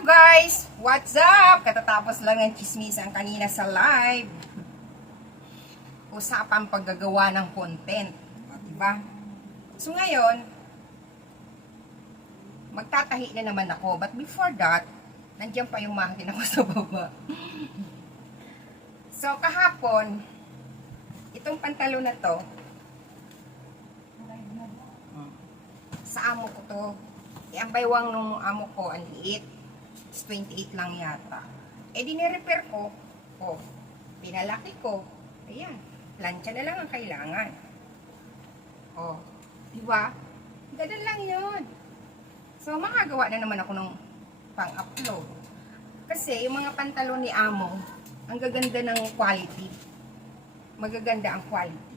Hello guys! What's up? Katatapos lang ng chismisan kanina sa live. Usapang paggagawa ng content. O, diba? So ngayon, magtatahi na naman ako. But before that, nandiyan pa yung makina ko sa baba. So kahapon, itong pantalo na to, sa amo ko to. Ang baywang nung amo ko, ang liit. 28 lang yata. Eh, dinirepair ko. Oh, pinalaki ko. Ayan. Plancha na lang ang kailangan. Oh, diba? Ganun lang yun. So, makagawa na naman ako ng pang-upload. Kasi, yung mga pantalon ni amo, ang gaganda ng quality. Magaganda ang quality.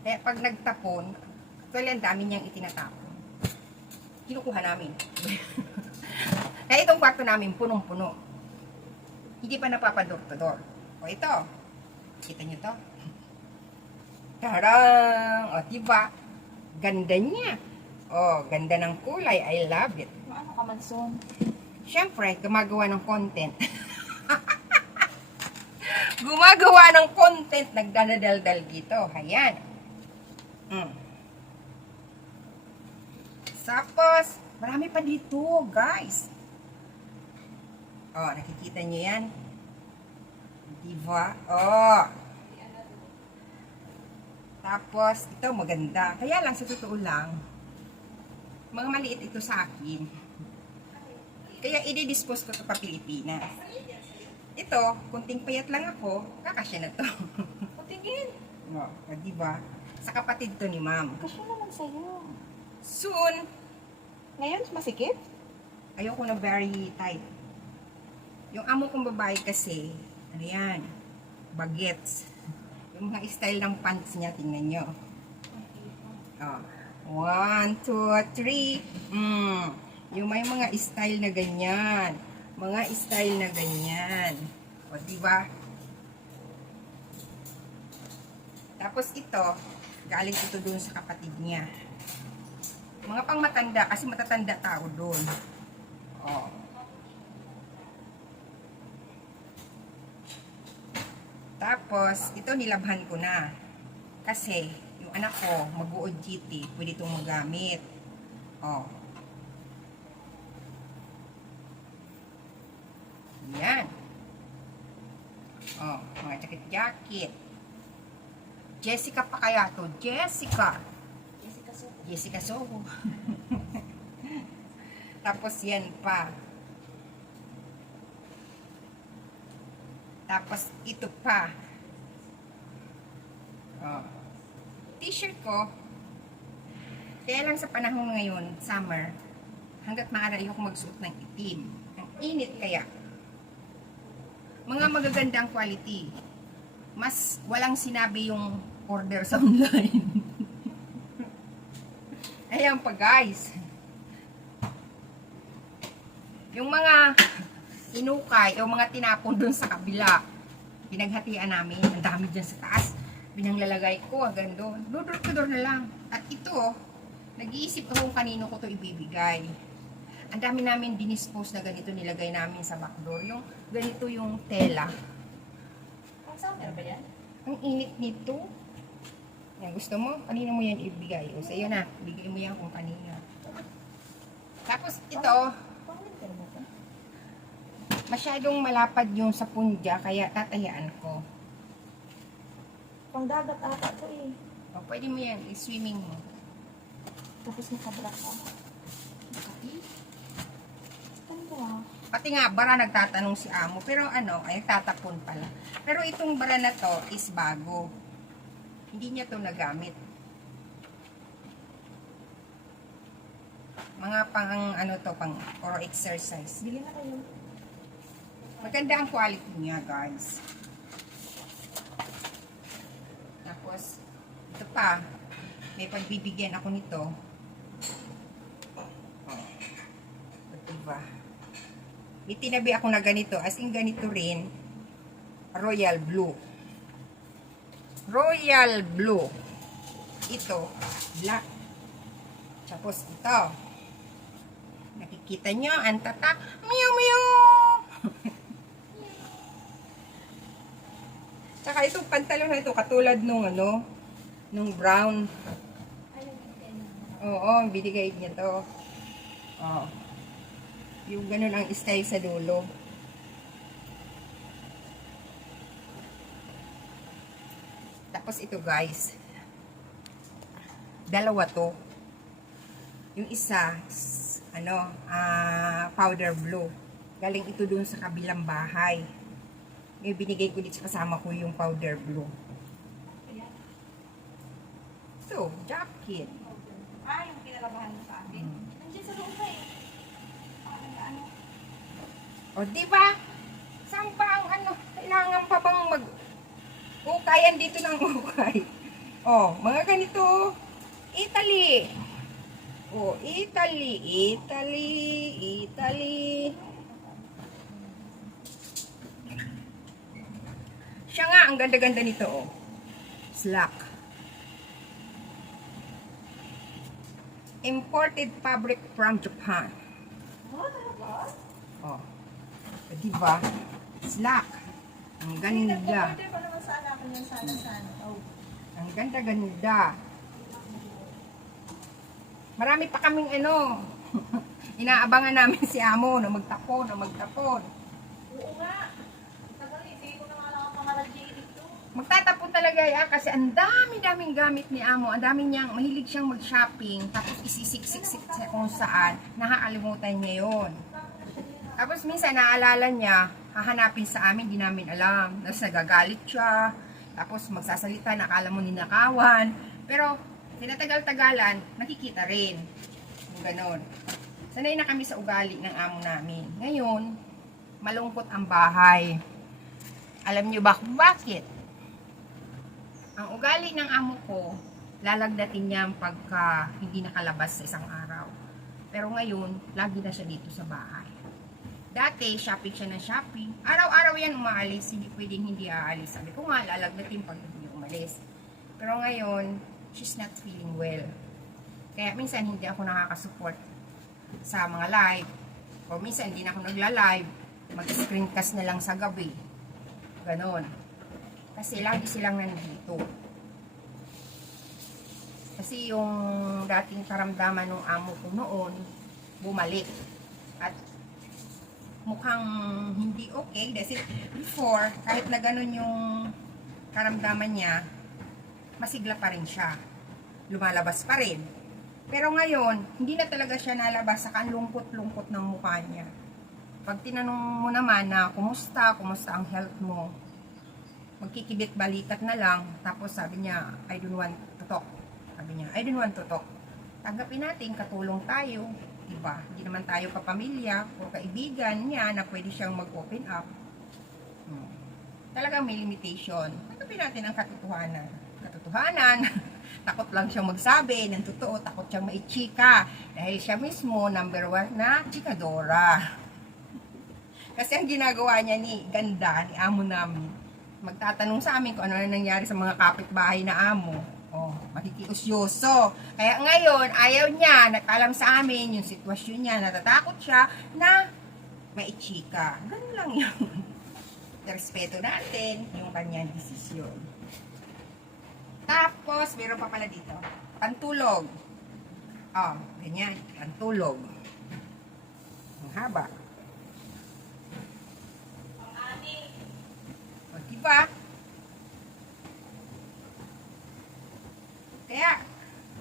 Kaya pag nagtapon, actually, ang dami niyang itinatapon. Kinukuha namin. Kaya itong kwarto namin, punong-puno. Hindi pa napapador-to-door. O ito. Kita nyo to? Tarang! O, diba? Ganda niya. O, ganda ng kulay. I love it. Ano ka man, son? Siyempre, gumagawa ng content. Gumagawa ng content. Nagdadaldal dito. Ayan. Tapos, marami pa dito, guys. Oh, nakikita nyo yan? Diba? Oh. Tapos, ito maganda. Kaya lang, sa totoo lang, mga maliit ito sa akin. Kaya, i-dispose ko ito pa Pilipinas. Ito, kunting payat lang ako, kakasya na to. Patingin. Oh, diba? Sa kapatid to ni ma'am. Kasya naman sa'yo. Soon, Ngayon, masikip? ayoko na very tight. Yung amo kong babae kasi, ano yan, bagets. Yung mga style ng pants niya, tingnan nyo. Oh, 1, 2, 3. Yung may mga style na ganyan. Mga style na ganyan. O, diba? Tapos ito, galing ito dun sa kapatid niya. Mga pang matanda, kasi matatanda tao dun. Oh. Tapos, ito nilabhan ko na. Kasi, yung anak ko, mag-OJT, pwede itong magamit. Oh. Yan. Oh, mga jacket-jacket. Jessica pa kaya to? Jessica. Jessica Soho. Tapos yan pa. Tapos ito pa. Oh. T-shirt ko. Kaya lang sa panahon ngayon, summer, hanggat maaari ayoko magsuot ng itim. Ang init kaya. Mga magagandang quality. Mas walang sinabi yung order sa online. Ayan pa guys. Yung mga inukay o mga tinapon dun sa kabila, pinaghatian namin. Ang dami dyan sa taas. Binanglalagay ko hanggang doon. Dudor-dudor na lang. At ito, nag-iisip ako kung kanino ko to ibibigay. Ang dami namin dinispose na ganito nilagay namin sa backdoor. Yung ganito yung tela. Ang summer ba yan? Ang init nito. Yan, gusto mo? Kanino mo yan ibigay? O sa'yo na. Bigay mo yan kung kanino. Tapos ito, Pang-winter mo to? masyadong malapad yung sa pundya, kaya tatayaan ko. Pang-dagat ata to eh. O, pwede mo yan, i-swimming mo. Tapos nakabra ka. Pati, Ano ba? pati nga, bara nagtatanong si amo, pero ano, ay nagtatapon pala. Pero itong bara na to is bago. Hindi niya to nagamit. Mga pang, ano to, pang, or exercise. Bili na kayo. Maganda ang quality niya, guys. Tapos, ito pa, may pagbibigyan ako nito. Oh. Diba? May tinabi ako na ganito, as in ganito rin, royal blue. Royal blue. Ito, black. Tapos ito, nakikita Kita nyo, ang tatak. Meow, meow! Tsaka itong pantalon na ito, katulad nung ano, nung brown. Oo, binigay niya to. Oh. Yung ganun ang style sa dulo. Tapos ito guys, dalawa to. Yung isa, powder blue. Galing ito dun sa kabilang bahay. Yung binigay ko dito sa kasama ko yung powder blue. So, jacket. Yung pinalabahan mo sa akin. Nandiyan sa loob eh. Ano? O, di ba? Saan ba ang kailangan pa bang ukayan dito ng ukay? O, mga ganito. Italy. O, Italy. Siya nga, ang ganda-ganda nito, oh. Slack. Imported fabric from Japan. Oh. Diba? Slack. Ang ganda. Pwede pa naman sana ako yan sana. Oh. Ang ganda-ganda. Marami pa kaming inaabangan namin si Amo na magtapon. Oo nga. Tagal, hindi ko na nga lang ang pangalan dito. Magtatapon talaga yan kasi ang dami-daming gamit ni Amo. Ang dami niyang, mahilig siyang mag-shopping. Tapos isisiksik sa kung saan. Nakakalimutan niya yun. Tapos minsan naalala niya, hahanapin sa amin, di namin alam. Tapos nagagalit siya. Tapos magsasalita, nakala mo ninakawan. Pero tinatagal-tagalan, nakikita rin. Yung ganon. Sanay na kami sa ugali ng amo namin. Ngayon, malungkot ang bahay. Alam niyo ba kung bakit? Ang ugali ng amo ko, lalagdatin niya pagka hindi nakalabas sa isang araw. Pero ngayon, lagi na siya dito sa bahay. Dati, shopping siya ng shopping. Araw-araw yan umaalis, hindi pwedeng hindi aalis. Sabi ko nga, lalagdatin pag hindi umalis. Pero ngayon, she's not feeling well. Kaya minsan hindi ako nakakasupport sa mga live. O minsan hindi na ako nagla-live. Mag-screencast na lang sa gabi. Ganon. Kasi lagi silang nandito. Kasi yung dating karamdaman ng amo ko noon, bumalik. At mukhang hindi okay. Kasi before, kahit na ganon yung karamdaman niya, masigla pa rin siya. Lumalabas pa rin. Pero ngayon, hindi na talaga siya nalabas. Saka ang lungkot-lungkot ng mukha niya. Pag tinanong mo naman na, kumusta ang health mo? Magkikibit balikat na lang. Tapos sabi niya, I don't want to talk. Sabi niya, I don't want to talk. Tanggapin natin, katulong tayo. Diba? Hindi naman tayo kapamilya o kaibigan niya na pwede siyang mag-open up. Talagang may limitation. Tanggapin natin ang katotohanan. Takot lang siyang magsabi ng totoo, takot siyang maichika dahil siya mismo number 1 na chikadora. Kasi ang ginagawa niya ni amo namin, magtatanong sa amin kung ano na nangyari sa mga kapitbahay na amo. Makikiusyoso. Kaya ngayon, ayaw niya, nakalam sa amin yung sitwasyon niya, natatakot siya na maichika. Ganun lang yun. Respeto natin yung kanyang desisyon. Tapos, meron pa pala dito. Pantulog. Ganyan. Pantulog. Ang haba. Diba? Kaya,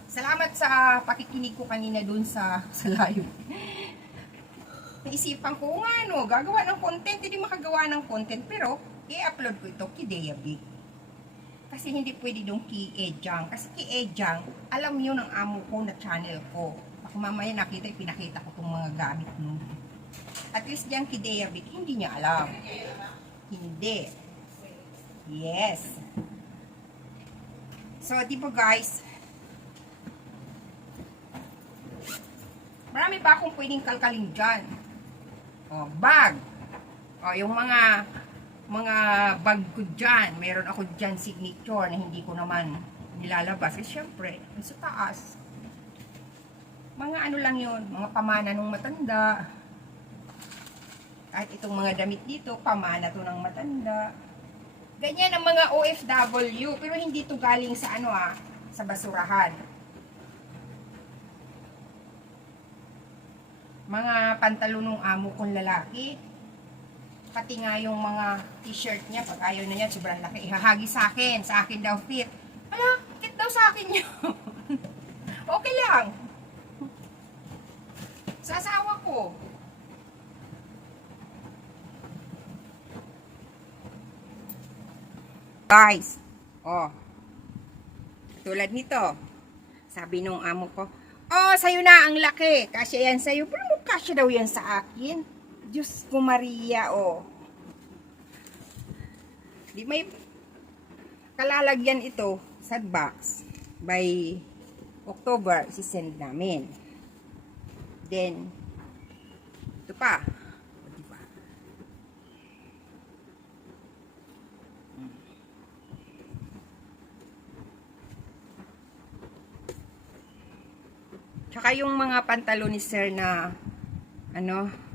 salamat sa pakikinig ko kanina dun sa live. Naisipan ko nga, gagawa ng content, hindi makagawa ng content, pero i-upload ko ito kay Deabig. Kasi hindi pwede dong kay Ejang. Kasi kay Ejang, alam yun ang amo ko na channel ko. Ako mamaya nakita, pinakita ko itong mga gamit mo. At least dyan kay Deabig, hindi niya alam. Hindi. Yes. So, di ba guys, marami pa akong pwedeng kalkalin dyan. Bag. Yung mga bag ko dyan. Meron ako dyan signature na hindi ko naman nilalabas. Kasi syempre, sa taas. Mga ano lang yun, mga pamana ng matanda. Kahit itong mga damit dito, pamana to ng matanda. Ganyan ang mga OFW, pero hindi to galing sa ano sa basurahan. Mga pantalon ng amo kong lalaki. Pati nga yung mga t-shirt niya, pag ayaw na niya, sobrang laki. Ihahagi sa akin daw fit. Ala, fit daw sa akin yun. Okay lang. Sa asawa ko. Guys, tulad nito. Sabi nung amo ko, sa'yo na ang laki. Kasya yan sa'yo. Pero kasya daw yan sa akin. Diyos ko Maria, Di may kalalagyan ito sa box. By October, sisend namin. Then, ito pa. Diba? Tsaka yung mga pantalon ni sir na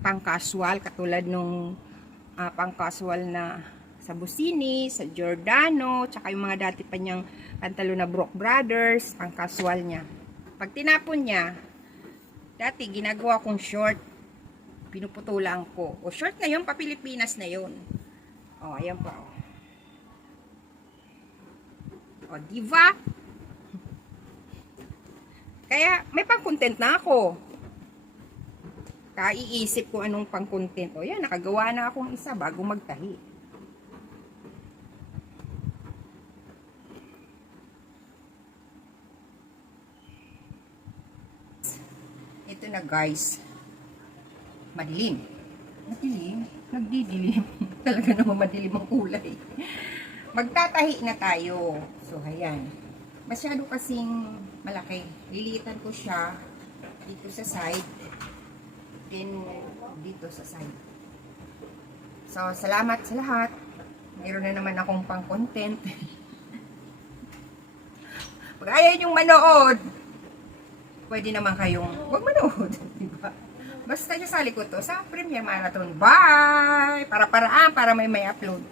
pang-casual, katulad nung pang-casual na sa Busini, sa Giordano, tsaka yung mga dati pa niyang pantalon na Brook Brothers, pang-casual niya. Pag tinapon niya, dati ginagawa kong short, pinuputulan ko. O short na yun, pa-Pilipinas na yun. Ayan pa. Diba? Kaya, may pang-content na ako. Kaiisip ko anong pang-content. Yan, nakagawa na akong isa bago magtahi. Ito na guys. Madilim. Madilim? Nagdidilim. Talaga naman madilim ang kulay. Magtatahi na tayo. So, ayan. Masyado kasing malaki. Lilitan ko siya dito sa side. Then, dito sa side. So, salamat sa lahat. Mayroon na naman akong pang-content. Pag ayaw yung manood, pwede naman kayong huwag manood. Diba? Basta nyo sa likod to sa Premiere Marathon. Bye! Para may upload.